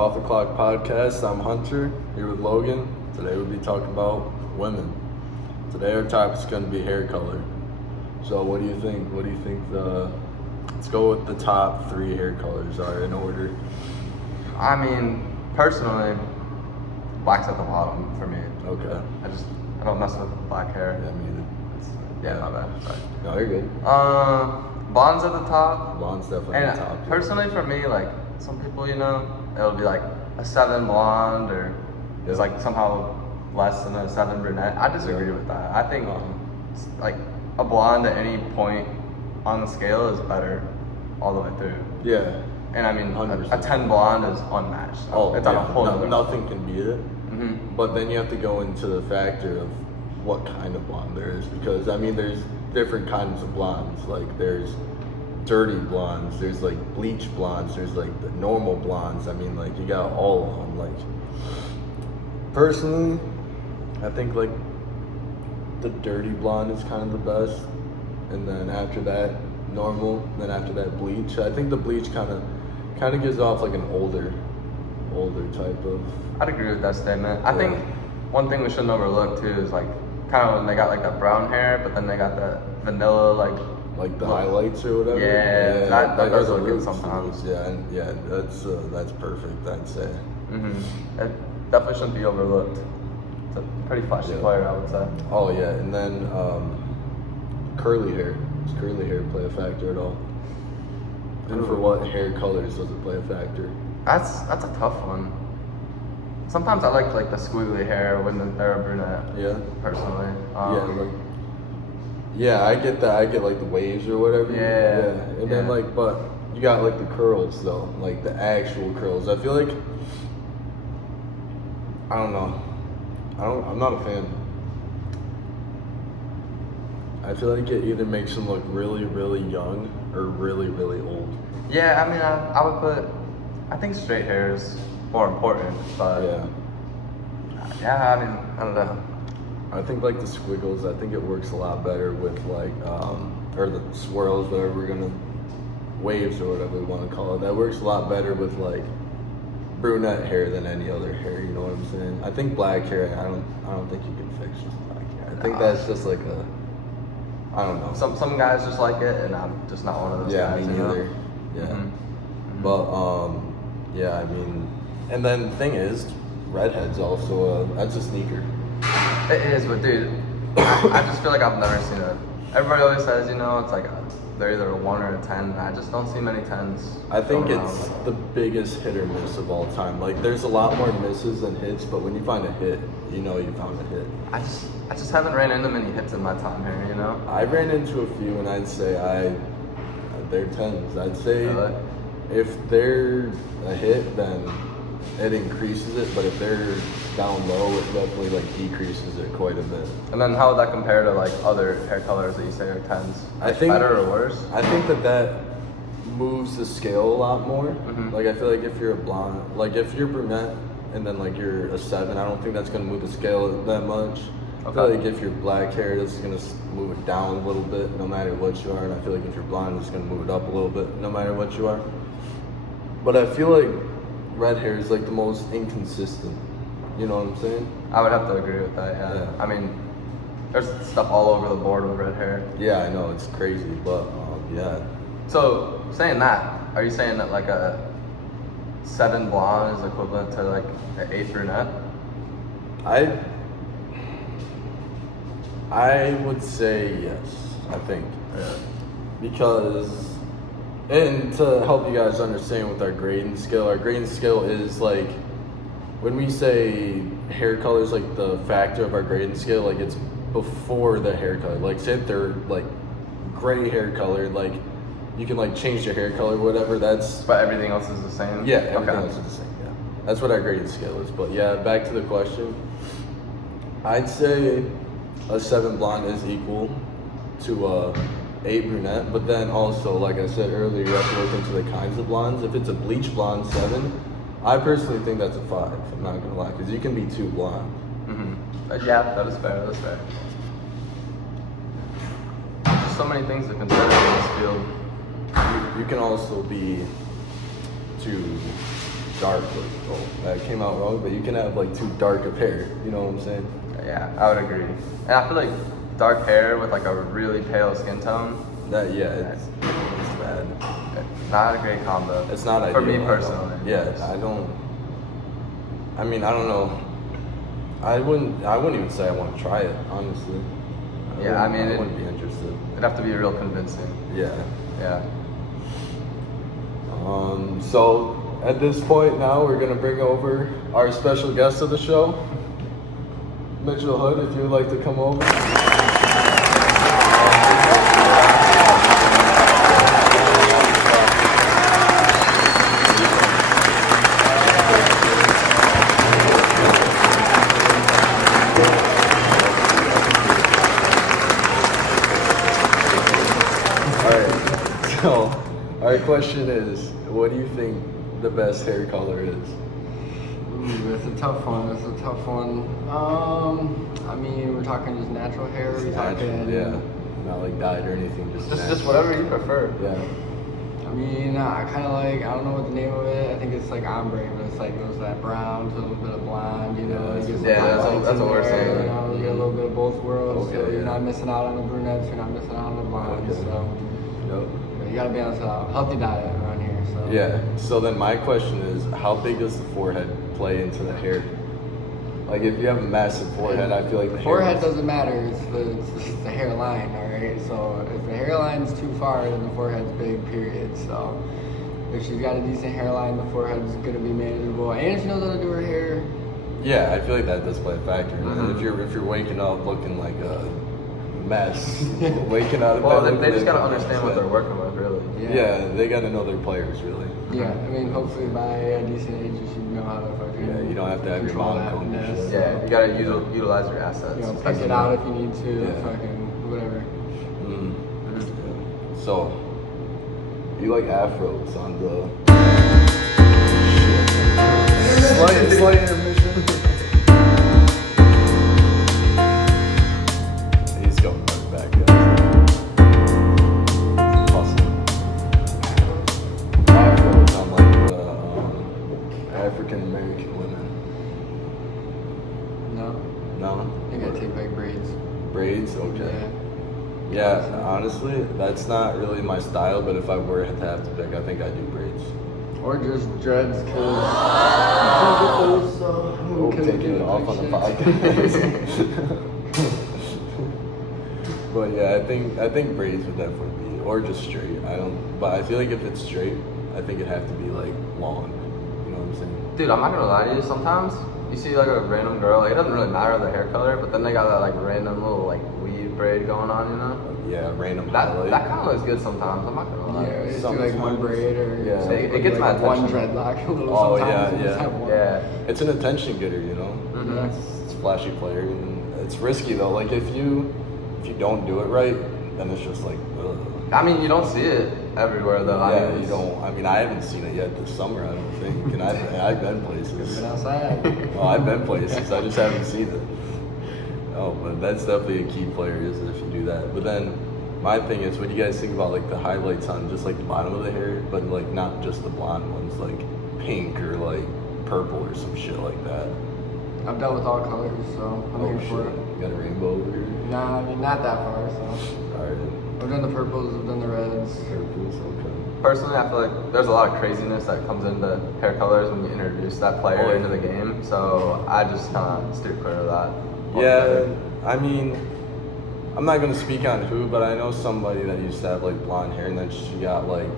Off the Clock podcast. I'm Hunter, here with Logan. Today we'll be talking about women. Today our topic's going to be hair color. So what do you think? Let's go with the top 3 hair colors are in order. I mean, personally, black's at the bottom for me. Okay. I don't mess with black hair. Yeah, me either. My bad. Sorry. No, you're good. Blonde's at the top. Blonde's definitely And at the top. personally for me, like, some people, it'll be like a 7 blonde or it's like somehow less than a 7 brunette. I disagree with that. I think like a blonde at any point on the scale is better all the way through. Yeah. And I mean, 100%. a 10 blonde is unmatched. It's on a whole other nothing can beat it. Mm-hmm. But then you have to go into the factor of what kind of blonde there is, because I mean there's different kinds of blondes. Like there's dirty blondes, there's like bleach blondes, there's like the normal blondes. I mean, like you got all of them. Like personally, I think like the dirty blonde is kind of the best, and then after that normal, then after that bleach. I think the bleach kind of gives off like an older type of. I'd agree with that statement. I think one thing we shouldn't overlook too is like kind of when they got like that brown hair, but then they got that vanilla like the highlights or whatever. Yeah, that does look good roots, sometimes. Yeah, that's perfect, I'd say. It definitely shouldn't be overlooked. It's a pretty flashy player, I would say. Oh yeah, and then curly hair. Does curly hair play a factor at all? And for what hair colors does it play a factor? That's a tough one. Sometimes I like the squiggly hair when they're a brunette. Yeah. Personally. I get that. I get like the waves or whatever. Yeah. And then but you got like the curls though, like the actual curls. I feel like I'm not a fan. I feel like it either makes them look really, really young or really, really old. Yeah, I mean, I think straight hair is more important, but I mean, I don't know. I think like the squiggles, I think it works a lot better with like, or the swirls, whatever we're gonna, waves or whatever we want to call it. That works a lot better with like brunette hair than any other hair. You know what I'm saying? I think black hair, I don't think you can fix just black hair. I think that's just like I don't know. Some guys just like it, and I'm just not one of those guys. Me neither. Yeah. Mm-hmm. But I mean, and then the thing is, redheads also that's a sneaker. It is, but dude, I just feel like I've never seen it. Everybody always says, it's like they're either a 1 or a 10. And I just don't see many 10s. I think it's the biggest hit or miss of all time. Like there's a lot more misses than hits, but when you find a hit, you found a hit. I just haven't ran into many hits in my time here, I ran into a few, and I'd say they're 10s. I'd say if they're a hit, then it increases it, but if they're down low, it definitely like decreases it quite a bit. And then how would that compare to like other hair colors that you say are 10s? I think better or worse? I think that moves the scale a lot more. Mm-hmm. Like I feel like if you're a blonde, like if you're brunette and then like you're a 7, I don't think that's gonna move the scale that much. I feel like if you're black hair, that's gonna move it down a little bit no matter what you are, and I feel like if you're blonde, it's gonna move it up a little bit no matter what you are. But I feel like red hair is like the most inconsistent. You know what I'm saying? I would have to agree with that, yeah. I mean, there's stuff all over the board with red hair. Yeah, I know, it's crazy, but yeah. So, saying that, are you saying that like a 7 blonde is equivalent to like an 8 brunette? I would say yes, I think. Yeah. Because, and to help you guys understand with our grading scale is like, when we say hair color is like the factor of our grading scale, like it's before the hair color. Like say if they're like gray hair color, like you can like change your hair color, whatever, But everything else is the same? Yeah, everything else is the same, yeah. That's what our grading scale is. But yeah, back to the question. I'd say a 7 blonde is equal to a 8 brunette, but then also, like I said earlier, you have to look into the kinds of blondes. If it's a bleach blonde 7, I personally think that's a 5, I'm not gonna lie, because you can be too blonde. Mm-hmm. Yeah, that is fair, There's so many things to consider in this field. You can also be too dark. Like, oh, that came out wrong, but you can have like too dark of hair. You know what I'm saying? Yeah, I would agree. And I feel like dark hair with like a really pale skin tone. It's bad. Not a great combo. It's not ideal. For me personally. I don't know. I wouldn't even say I want to try it, honestly. I wouldn't be interested. It'd have to be real convincing. Yeah. Yeah. So at this point now, we're gonna bring over our special guest of the show, Mitchell Hood. If you would like to come over. So, our question is, what do you think the best hair color is? Ooh, that's a tough one. I mean, we're talking just natural hair. We're talking, yeah, not like dyed or anything. Just whatever you prefer. Yeah. I mean, I kind of like. I don't know what the name of it. I think it's like ombre, but it's like goes that brown to a little bit of blonde. You know, Yeah, that's what we're saying. You know, you get a little bit of both worlds. Okay, So you're yeah. not missing out on the brunettes. You're not missing out on the blondes. Okay. So Yep. you gotta be on a healthy diet around here. So Yeah. So then my question is, how big does the forehead play into the hair? Like if you have a massive forehead, I feel like the forehead hair doesn't matter. It's the hairline, all right. So if the hairline's too far, then the forehead's big. Period. So if she's got a decent hairline, the forehead's gonna be manageable, and she knows how to do her hair. Yeah, I feel like that does play a factor. Mhm. If you're waking up looking like a mess, waking out of Well, bed. they looking just gotta like a understand mess, what yeah. they're working with, really. Yeah, they gotta know their players really. Yeah, I mean, hopefully by a decent age, you should know how to fucking. Yeah, you don't have to have your control mom that comb your mess. shit. Yeah, you gotta utilize your assets. You know, pick it out if you need to. Yeah. Fucking whatever. Mm. So, you like afros on the slight intermission. He's going right back, guys. Awesome. Afros on like the African American women. No, No? you gotta take like braids. Braids? Okay. Yeah. Yeah, honestly, that's not really my style, but if I were to have to pick, I think I'd do braids. Or just dreads, cause. Oh, taking it off on the podcast. But yeah, I think braids would definitely be, or just straight. But I feel like if it's straight, I think it'd have to be like long. You know what I'm saying? Dude, I'm not gonna lie to you. Sometimes you see like a random girl, like it doesn't really matter the hair color, but then they got that like random little like weave braid going on, you know? Yeah, random That highlight. kind of looks good sometimes. I'm not gonna lie. Yeah, just do Sometimes. like one braid or Yeah. It gets my one attention. dreadlock. A little Oh, sometimes yeah, you just yeah. have one. Yeah. It's an attention getter, you know? Mhm. It's a flashy player, and it's risky though. Like if you don't do it right, then it's just like, ugh. I mean, you don't see it everywhere though. I Yeah, mean, you don't. I mean, I haven't seen it yet this summer. I don't think, and I've been places. Been outside. Oh, I've been places. I just haven't seen it. Oh, but that's definitely a key player, is if you do that. But then, my thing is, what do you guys think about like the highlights on just like the bottom of the hair, but like not just the blonde ones, like pink or like purple or some shit like that? I've dealt with all colors, so I'm Oh here shit, for it. you got a rainbow over here. Nah, I mean not that far. So Alright, I've done the purples, I've done the reds. purples, okay. personally, I feel like there's a lot of craziness that comes into hair colors when you introduce that player Oh, yeah. into the game. So I just kind of steer clear of that. Yeah, altogether. I mean, I'm not gonna speak on who, but I know somebody that used to have like blonde hair, and then she got like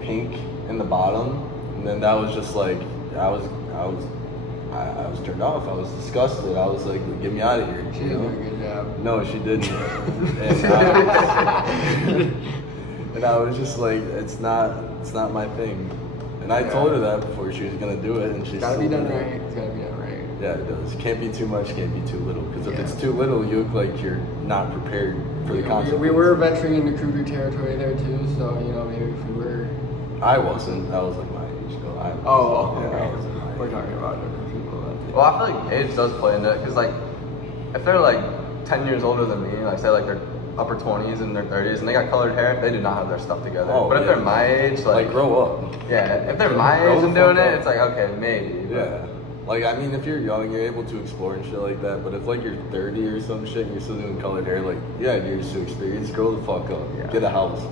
pink in the bottom, and then that was just like I was turned off. I was disgusted. I was like, get me out of here. She you did know? do a good job. No, she didn't. And I was just like, it's not my thing. And I told her that before she was gonna do it, and she's It's gotta be done right. It's gotta be done right. Yeah, it does. Can't be too much, can't be too little. Because if Yeah. it's too little, you look like you're not prepared for the consequences. We were venturing into Kruger territory there too, so maybe if we were. I wasn't. I was like my age. No, I was, Oh, yeah, okay. I wasn't my We're age. talking about different people. Well, I feel like age does play into it because, like, if they're like 10 years older than me, like say like they're upper 20s and their 30s and they got colored hair, they do not have their stuff together. Oh, but if yeah. they're my age, like grow up. Yeah, if they're my Grow age the and doing fuck it, up. it's like, okay, maybe. But Yeah. Like, I mean, if you're young, you're able to explore and shit like that. But if, like, you're 30 or some shit and you're still doing colored hair, like, yeah, you're used to experience. Grow the fuck up. Yeah. Get a house.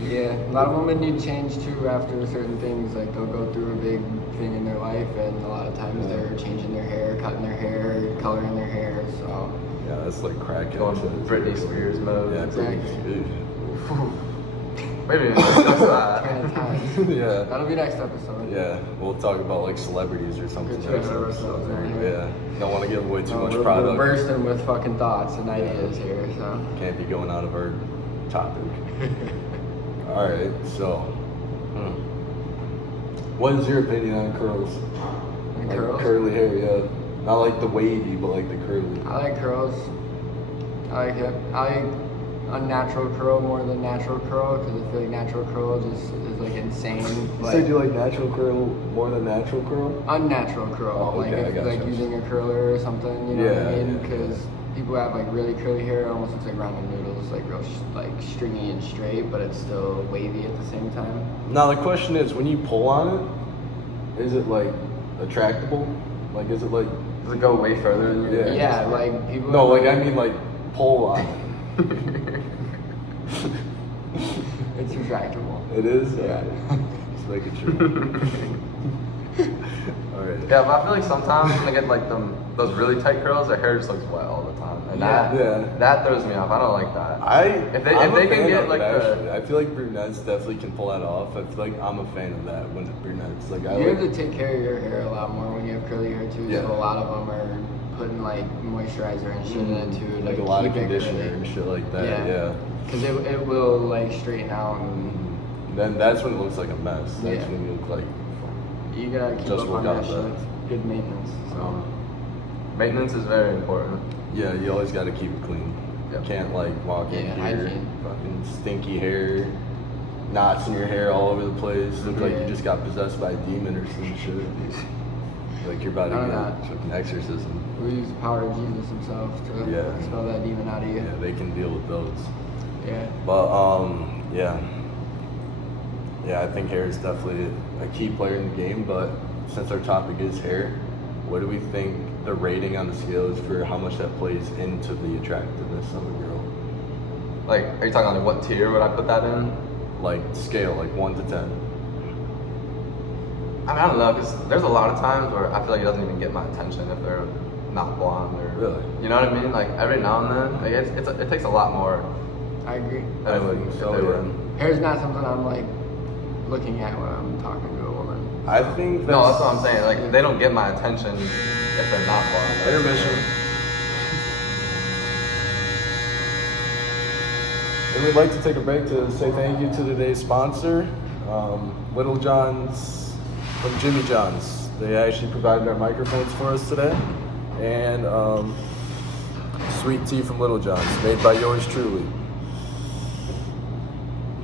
Yeah, a lot of women need change too after certain things. Like they'll go through a big thing in their life, and a lot of times they're changing their hair, cutting their hair, coloring their hair. So Yeah, that's like crack. Going Britney Spears mode. Yeah, Exactly. Britney Spears. Maybe even discuss that. kind of times. Yeah. That'll be next episode. Yeah, we'll talk about like celebrities or something. Good next choice of episode. ourselves, Yeah, don't want to give away too No, much we're product. bursting with fucking thoughts and ideas here. So Can't be going out of our topic. All right, so, what is your opinion on curls? And Like curls? curly hair, yeah. Not like the wavy, but like the curly. I like curls. I like it. I like unnatural curl more than natural curl because I feel like natural curl just is like insane. You said you like natural curl more than natural curl? Unnatural curl, Oh, like okay, I if, gotcha. like using a curler or something, you know what I Yeah, mean? yeah, Because people have like really curly hair, it almost looks like ramen noodles, like real like stringy and straight, but it's still wavy at the same time. Now the question is, when you pull on it, is it like attractable? Like, is it like? Does it go way further than you? Yeah. Yeah, like people. No, like I mean like pull on it. It's retractable. It is. Yeah. Just making sure. All right. Yeah, but I feel like sometimes when they get like those really tight curls, their hair just looks wet all the time, and Yeah. that throws me off. I don't like that. If they can fan get, of like, it, the- actually. I feel like brunettes definitely can pull that off. I feel like I'm a fan of that when it's brunettes. Like I You have like. to take care of your hair a lot more when you have curly hair too. Yeah. So a lot of them are putting like moisturizer and shit in it too. Like to a lot of keep it conditioner curly. and shit like that. Yeah. Because it will like straighten out and Then that's when it looks like a mess. That's Yeah. when you look like. you gotta keep Just up work on out that shit. that. It's good maintenance. So Maintenance is very important. Yeah, you always got to keep it clean. Yep. You can't like walk in Yeah, here, hygiene. fucking stinky hair, knots in your hair all over the place. Look like you Yeah. just got possessed by a demon or some shit. Like you're about to None of get that. fucking exorcism. we use the power of Jesus himself to Yeah. expel that demon out of you. Yeah, they can deal with those. Yeah. But yeah. Yeah, I think hair is definitely a key player in the game, but since our topic is hair, what do we think the rating on the scale is for how much that plays into the attractiveness of a girl? Like, are you talking like what tier would I put that in? Like scale, like 1 to 10. I mean, I don't know, because there's a lot of times where I feel like it doesn't even get my attention if they're not blonde or. Really? You know what I mean? Like every now and then, like it takes a lot more I agree. than it would think if so, they were. yeah. Hair's not something I'm like looking at when I'm talking to a woman. I think No, that's what I'm saying. Like they don't get my attention if they're not blonde. Intermission. And we'd like to take a break to say thank you to today's sponsor, Little John's from Jimmy John's. They actually provided our microphones for us today. And sweet tea from Little John's, made by yours truly.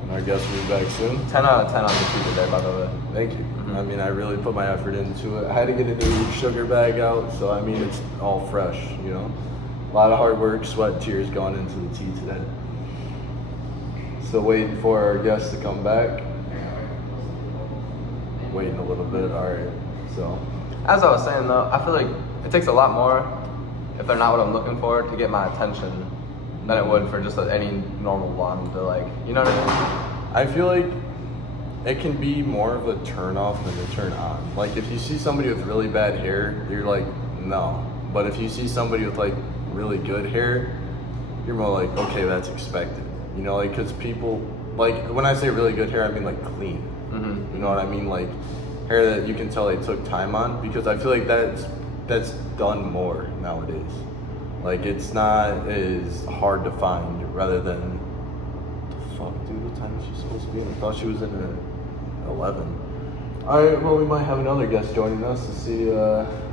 And our guest will be back soon. 10 out of 10 on the tea today, by the way. Thank you. I mean, I really put my effort into it. I had to get a new sugar bag out, so I mean, it's all fresh, you know. A lot of hard work, sweat, tears gone into the tea today. Still waiting for our guest to come back. Waiting a little bit. All right. So, As I was saying though, I feel like it takes a lot more if they're not what I'm looking for to get my attention than it would for just any normal blonde to like, you know what I mean? I feel like it can be more of a turn off than a turn on. Like if you see somebody with really bad hair, you're like, no. But if you see somebody with like really good hair, you're more like, okay, that's expected. You know, like because people, like when I say really good hair, I mean like clean. Mm-hmm. You know what I mean? Like hair that you can tell they took time on, because I feel like that's done more nowadays. Like it's not as hard to find rather than the fuck, dude, what time is she supposed to be in? I thought she was in at 11. All right, well we might have another guest joining us to see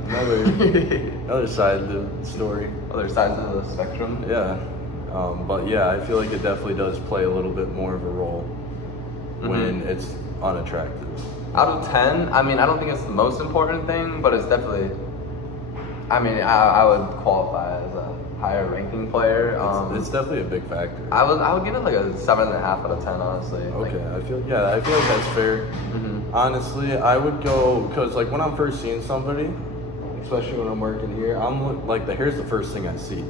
another side of the story. Other sides of the spectrum. Yeah, but yeah, I feel like it definitely does play a little bit more of a role when it's unattractive. Out of 10, I mean, I don't think it's the most important thing, but it's definitely I mean, I would qualify as a higher ranking player. It's definitely a big factor. I would give it like a 7.5 out of 10, honestly. Okay, I feel like that's fair. Honestly, I would go because like when I'm first seeing somebody, especially when I'm working here, here's the first thing I see.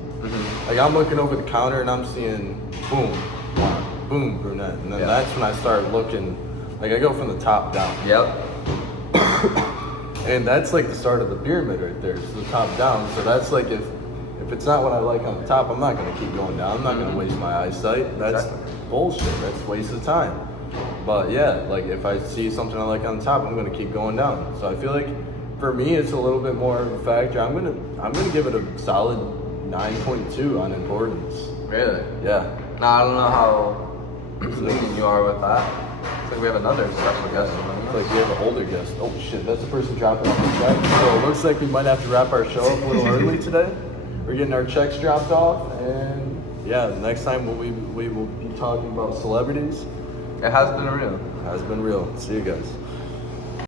Like I'm looking over the counter and I'm seeing boom, blonde, boom, brunette, and then that's when I start looking. Like I go from the top down. Yep. And that's like the start of the pyramid right there. So the top down. So that's like if it's not what I like on the top, I'm not gonna keep going down. I'm not gonna waste my eyesight. That's bullshit. That's a waste of time. But yeah, like if I see something I like on the top, I'm gonna keep going down. So I feel like for me it's a little bit more of a factor. I'm gonna give it a solid 9.2 on importance. Really? Yeah. Now I don't know how lenient you are with that. It's like we have another special guest. It's like we have an older guest. Oh shit, that's the person dropping off the check. So it looks like we might have to wrap our show up a little early today. We're getting our checks dropped off, and yeah, next time we will be talking about celebrities. It has been real. Has been real. See you guys.